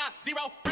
got zero friends.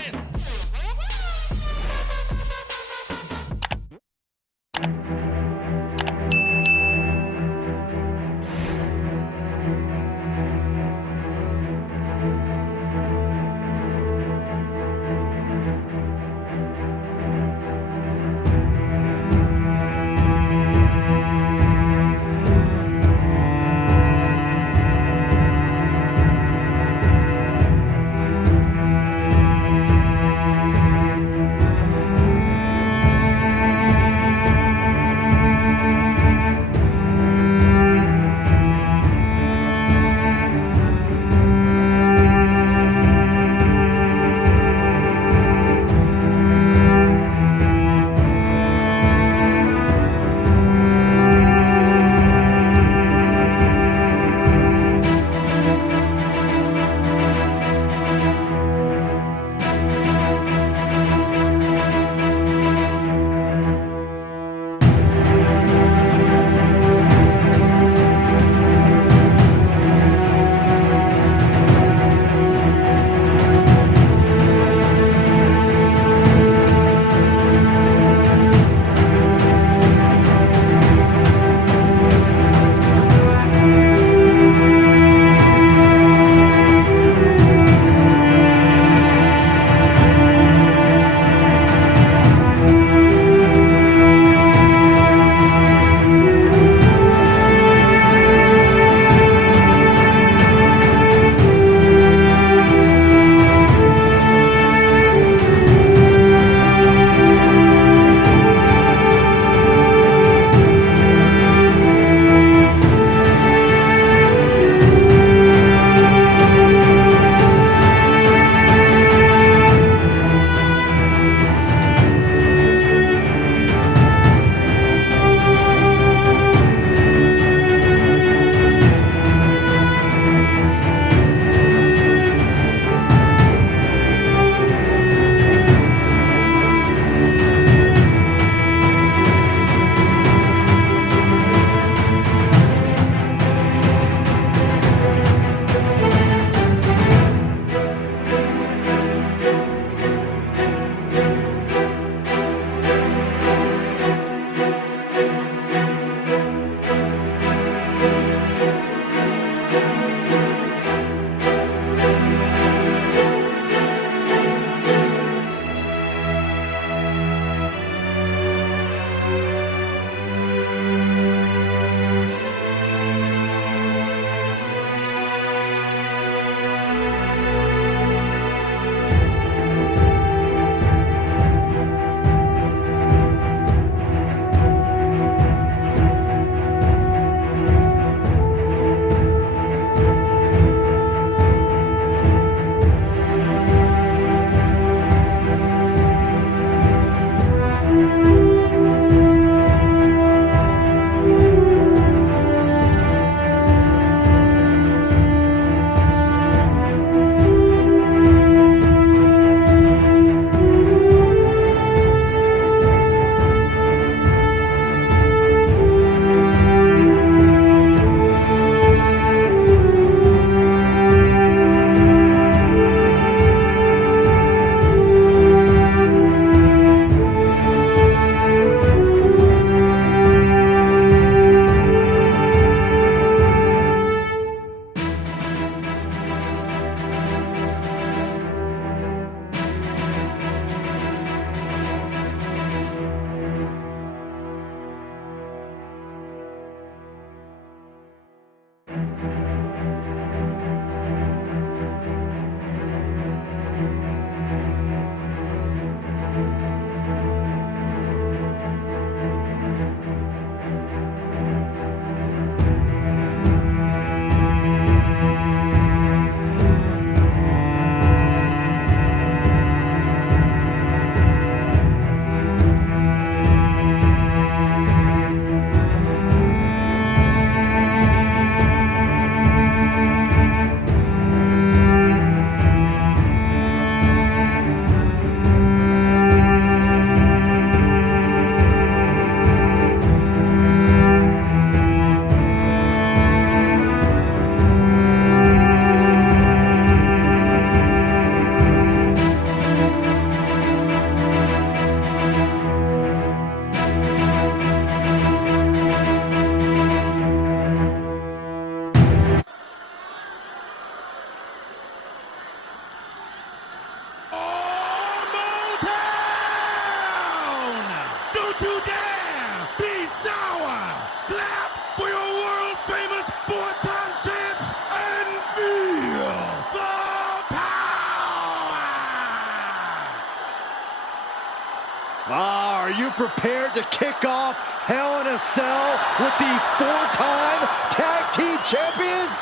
Are you prepared to kick off Hell in a Cell with the four-time tag team champions?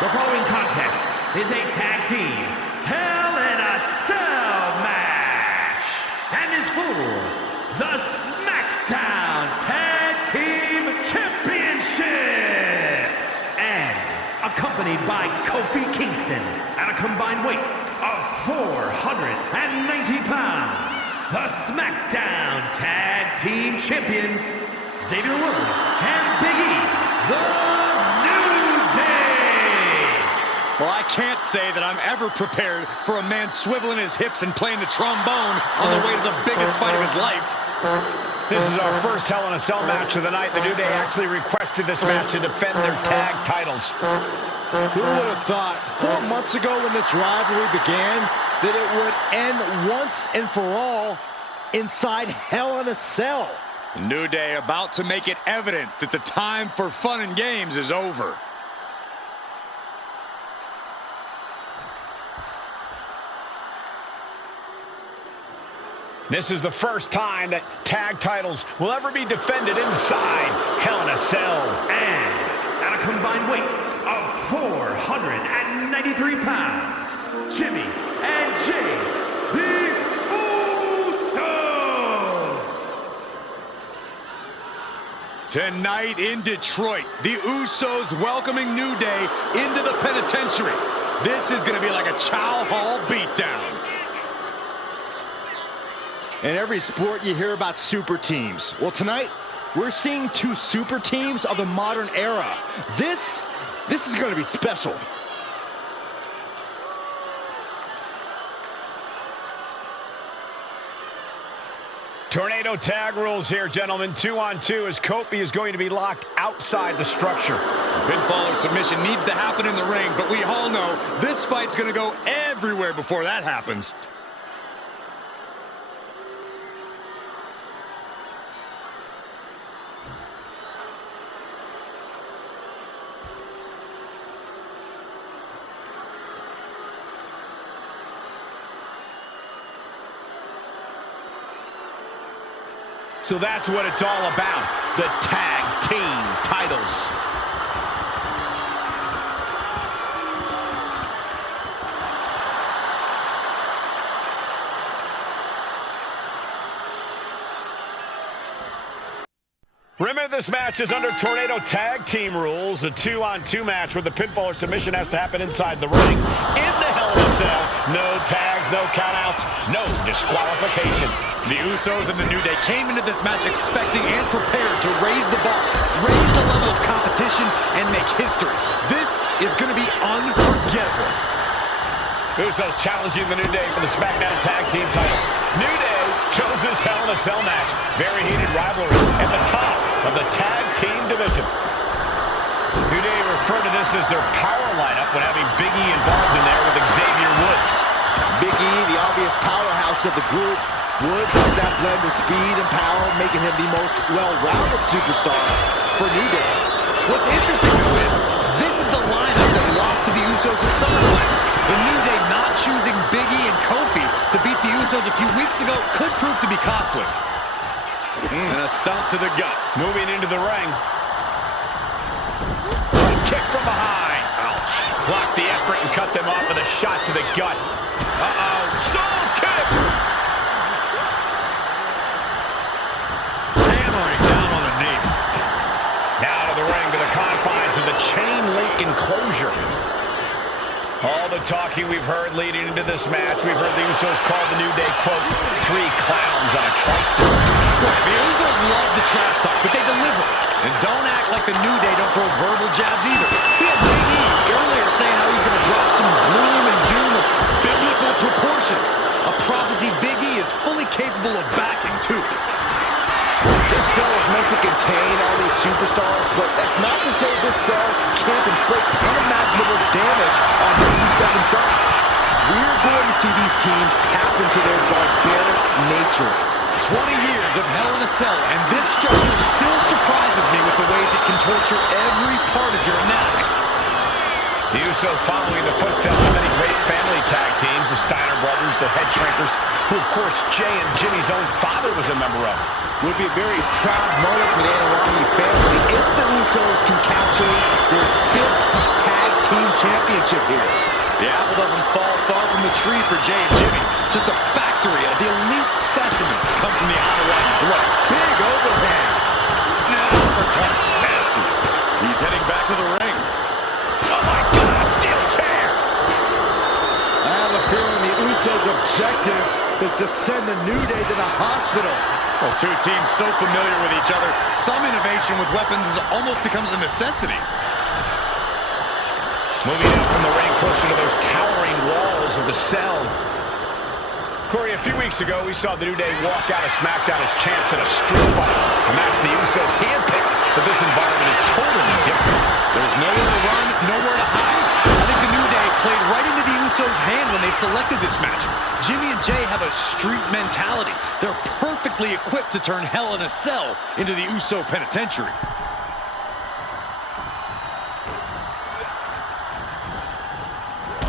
The following contest is a tag team Hell in a Cell match and is for the SmackDown Tag Team Championship and accompanied by Kofi Kingston at a combined weight of 490 pounds. The SmackDown Tag Team Champions, Xavier Woods and Big E, the New Day. Well, I can't say that I'm ever prepared for a man swiveling his hips and playing the trombone on the way to the biggest fight of his life. This is our first Hell in a Cell match of the night. The New Day actually requested this match to defend their tag titles. Who would have thought 4 months ago when this rivalry began that it would end once and for all inside Hell in a Cell? New Day about to make it evident that the time for fun and games is over. This is the first time that tag titles will ever be defended inside Hell in a Cell. And at a combined weight of 493 pounds, Jimmy and Jay, the Usos. Tonight in Detroit, the Usos welcoming New Day into the penitentiary. This is going to be like a Chow Hall beatdown. In every sport, you hear about super teams. Well, tonight, we're seeing 2 super teams of the modern era. This is going to be special. Tornado tag rules here, gentlemen. 2-on-2 as Kofi is going to be locked outside the structure. Pinfall or submission needs to happen in the ring, but we all know this fight's going to go everywhere before that happens. So that's what it's all about, the tag team titles. Remember, this match is under Tornado tag team rules, a 2-on-2 match where the pinfall or submission has to happen inside the ring. In the Hell in a Cell, no tags, no countouts, no disqualification. The Usos and the New Day came into this match expecting and prepared to raise the bar, raise the level of competition, and make history. This is going to be unforgettable. Usos challenging the New Day for the SmackDown Tag Team titles. New Day chose this Hell in a Cell match. Very heated rivalry at the top of the tag team division. New Day refer to this as their power lineup when having Big E involved in there with Xavier Woods. Big E, the obvious powerhouse of the group. Woods has that blend of speed and power, making him the most well-rounded superstar for New Day. What's interesting, though, is this is the lineup that lost to the Usos at SummerSlam. The New Day not choosing Big E and Kofi to beat the Usos a few weeks ago could prove to be costly. And a stomp to the gut. Moving into the ring. Front kick from behind. Ouch. Blocked the effort and cut them off with a shot to the gut. Uh-oh. Soul kick. Hammering down on the knee. Now to the ring, to the confines of the chain link enclosure. All the talking we've heard leading into this match, we've heard the Usos call the New Day, quote, 3 clowns on a tricycle. The Usos love the trash talk, but they deliver. And don't act like the New Day don't throw verbal jabs either. He had Big E earlier saying how he's going to drop some gloom and doom of biblical proportions. A prophecy Big E is fully capable of backing, too. This cell is meant to contain all these superstars, but that's not to say this cell can't inflict unimaginable damage on those who step inside. We're going to see these teams tap into their barbaric nature. 20 years of Hell in a Cell, and this structure still surprises me with the ways it can torture every part of your anatomy. The Usos following the footsteps of many great family tag teams, the Steiner brothers, the Head Shrinkers, who of course Jay and Jimmy's own father was a member of. Would be a very proud moment for the Anarani family if the Usos can capture their 5th tag team championship here. The apple doesn't fall far from the tree for Jay and Jimmy. Just a factory of the elite specimens come from the Anarani blood. Big overhand. Uppercut. Nasty. He's heading back to the ring. Oh my God, steel chair! I have a feeling the Usos' objective is to send the New Day to the hospital. Well, two teams so familiar with each other, some innovation with weapons almost becomes a necessity. Moving out from the ring closer to those towering walls of the cell. Corey, a few weeks ago, we saw the New Day walk out of SmackDown as champs in a street fight. A match the Usos handpicked, but this environment is totally different. There's nowhere to run, nowhere to hide. I think the New Day played right into the Usos' hand when they selected this match. Jimmy and Jay have a street mentality. They're perfectly equipped to turn Hell in a Cell into the Uso penitentiary.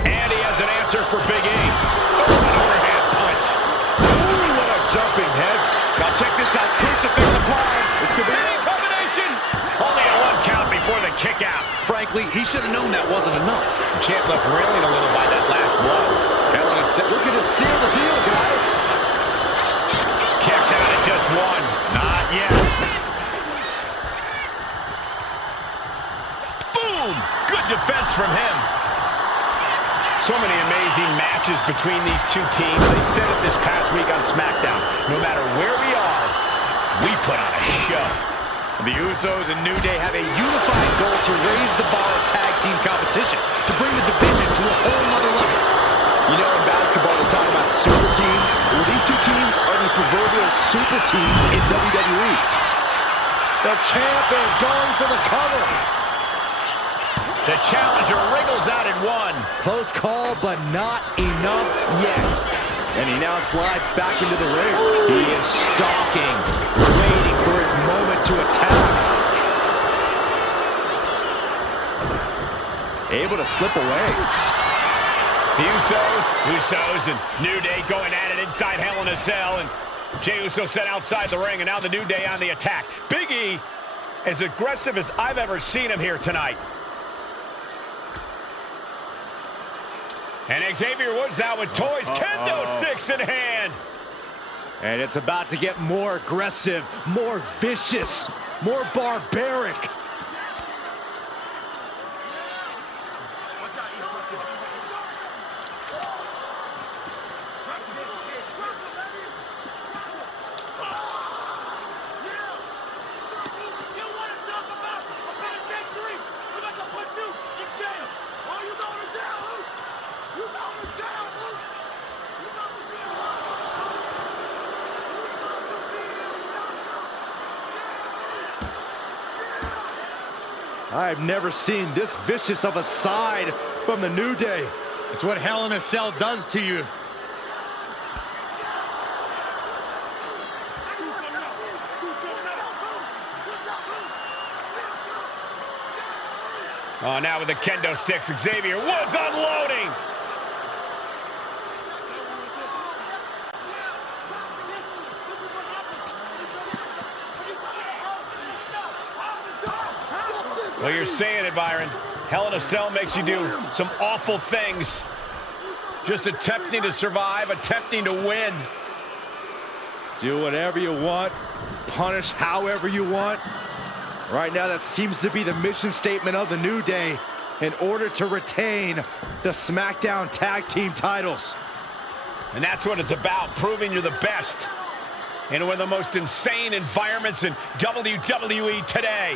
And he has an answer for Big E. Oh, an overhand punch. Ooh, what a jumping head. Now check this out. Crucifix applied. This could be Big combination. Only a 1 count before the kick out. Frankly, he should have known that wasn't enough. Champ left railing a little by that last blow. Hell in a Cell. looking to seal the deal, guys. Kicks out at just 1. Not yet. Boom! Good defense from him. So many amazing matches between these two teams. They said it this past week on SmackDown. No matter where we are, we put on a show. The Usos and New Day have a unified goal to raise the bar of tag team competition, to bring the division to a whole nother level. You know, in basketball, they talk about super teams. Well, these two teams are the proverbial super teams in WWE. The champ is going for the cover. The challenger wriggles out at 1. Close call, but not enough yet. And he now slides back into the ring. He is stalking, waiting for his moment to attack. Able to slip away. The Usos and New Day going at it inside Hell in a Cell. And Jey Uso set outside the ring, and now the New Day on the attack. Big E, as aggressive as I've ever seen him here tonight. And Xavier Woods now with toys, kendo sticks in hand. And it's about to get more aggressive, more vicious, more barbaric. I've never seen this vicious of a side from the New Day. It's what Hell in a Cell does to you. Oh, now with the kendo sticks, Xavier Woods unloading. Well, you're saying it, Byron. Hell in a Cell makes you do some awful things. Just attempting to survive, attempting to win. Do whatever you want, punish however you want. Right now, that seems to be the mission statement of the New Day in order to retain the SmackDown Tag Team titles. And that's what it's about, proving you're the best in one of the most insane environments in WWE today.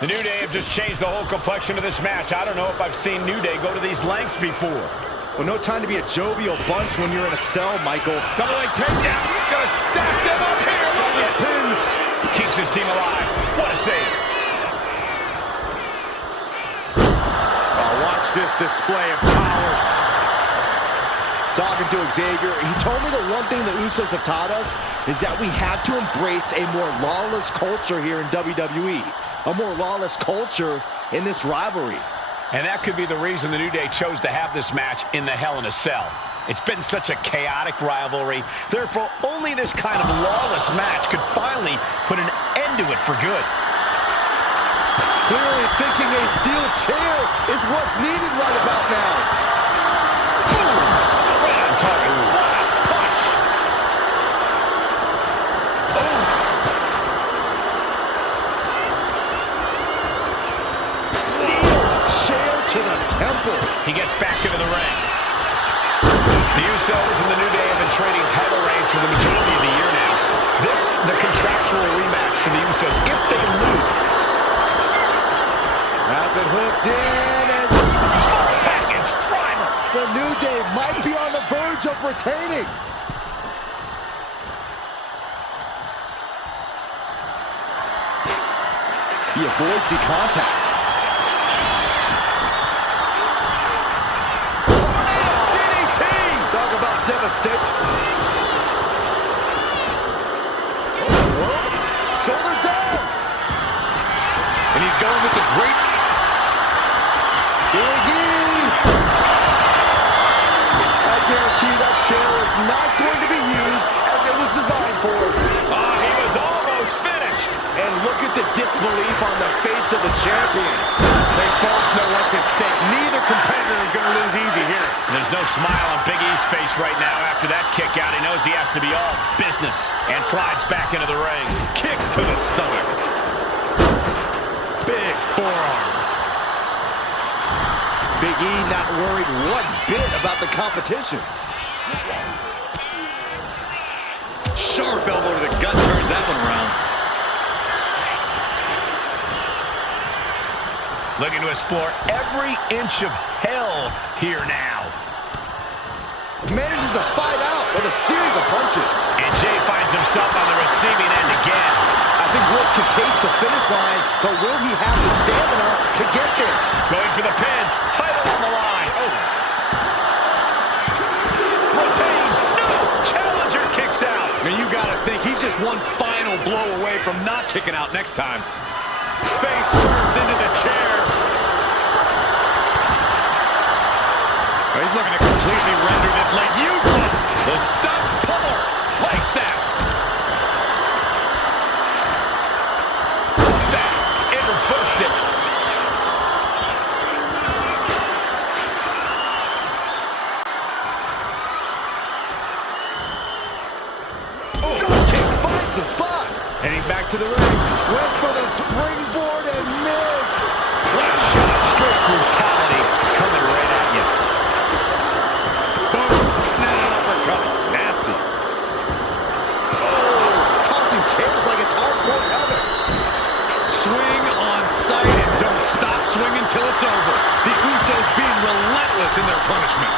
The New Day have just changed the whole complexion of this match. I don't know if I've seen New Day go to these lengths before. Well, no time to be a jovial bunch when you're in a cell, Michael. Double leg takedown. Gonna stack them up here. Look at pin. Keeps his team alive. What a save. Oh, watch this display of power. Talking to Xavier, he told me the one thing the Usos have taught us is that we have to embrace a more lawless culture here in WWE. a more lawless culture in this rivalry. And that could be the reason the New Day chose to have this match in the Hell in a Cell. It's been such a chaotic rivalry. Therefore, only this kind of lawless match could finally put an end to it for good. Clearly thinking a steel chair is what's needed right about now. Right on target. What a punch! Steel chair to the temple. He gets back into the ring. The Usos and the New Day have been trading title reigns for the majority of the year now. This, the contractual rematch for the Usos. If they lose, has it hooked in, and small package driver. the New Day might be on the verge of retaining. He avoids the contact. Talk about devastating. Shoulders down. And he's going with the great... Biggie. I guarantee that chair is not going to be used as it was designed for. He was almost finished. And look at the disbelief on the face of the champion. They both know what's at stake. Neither competitor is going to lose easy here. There's no smile on Big E's face right now after that kick out. He knows he has to be all business and slides back into the ring. Kick to the stomach. Big forearm. Big E not worried one bit about the competition. Sharp elbow to the gut turns that one around. Looking to explore every inch of hell here now. Manages to fight out with a series of punches. And Jay finds himself on the receiving end again. I think Wood can taste the finish line, but will he have the stamina to get there? Going for the pin. Title on the line. Retains. No! Challenger kicks out. And you got to think he's just one final blow away from not kicking out next time. Face first into the chair. He's looking to completely render this leg useless. The stump puller. Leg snap. Back. In reversed it. Dropkick finds the spot. Heading back to the ring. Went for the springboard and miss. What a shot. Straight brutality coming right at you. Boom. Now an uppercut. Nasty. Tossing chairs like it's hardcore heaven. Swing on sight and don't stop swinging till it's over. The Usos being relentless in their punishment.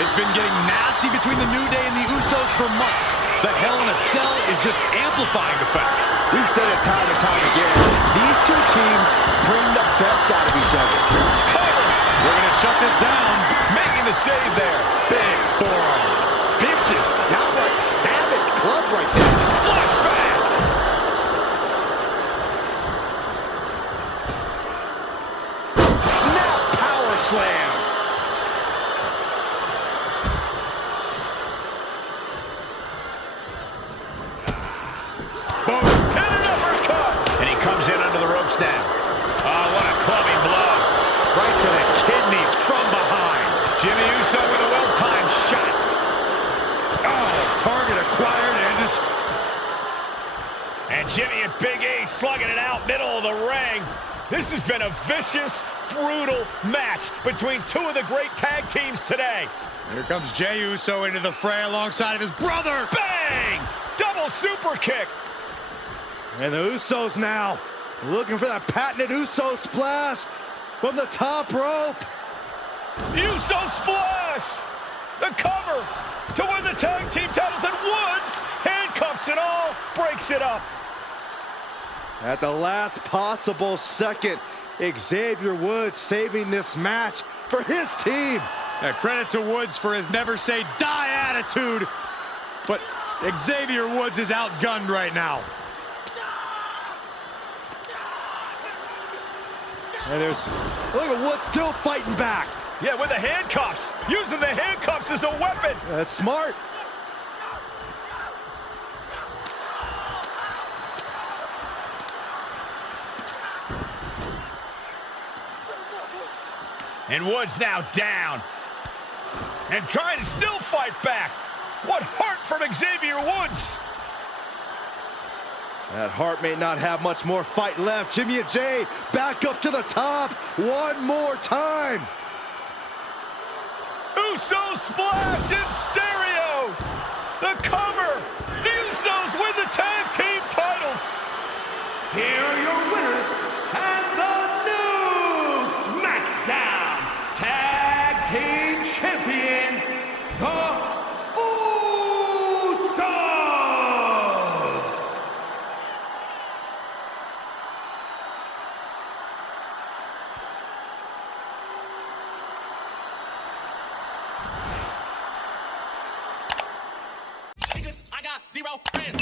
It's been getting nasty between the New Day and the Usos for months. The Hell in a Cell is just amplifying the fact. We've said it time and time again. These two teams bring the best out of each other. We're going to shut this down. Making the save there. Big forearm. Vicious, downright savage club right there. Flashback. Snap power slam. Boom. And an uppercut. And he comes in under the ropes now. Oh, what a clubbing blow. Right to the kidneys from behind. Jimmy Uso with a well-timed shot. Oh, target acquired and just... And Jimmy and Big E slugging it out middle of the ring. This has been a vicious, brutal match between two of the great tag teams today. Here comes Jey Uso into the fray alongside of his brother. Bang! Double super kick. And the Usos now looking for that patented Uso splash from the top rope. Uso splash. The cover to win the tag team titles, and Woods, handcuffs and all, breaks it up. At the last possible second, Xavier Woods saving this match for his team. Credit to Woods for his never say die attitude, but Xavier Woods is outgunned right now. And look at Woods still fighting back. Yeah, with the handcuffs. Using the handcuffs as a weapon. That's smart. And Woods now down. And trying to still fight back. What heart from Xavier Woods. That Hart may not have much more fight left. Jimmy and Jay back up to the top one more time. Usos splash in stereo. The cover. The Usos win the tag team titles. Here are your winners and the new SmackDown Tag Team Champions, the Usos! I got 0 friends.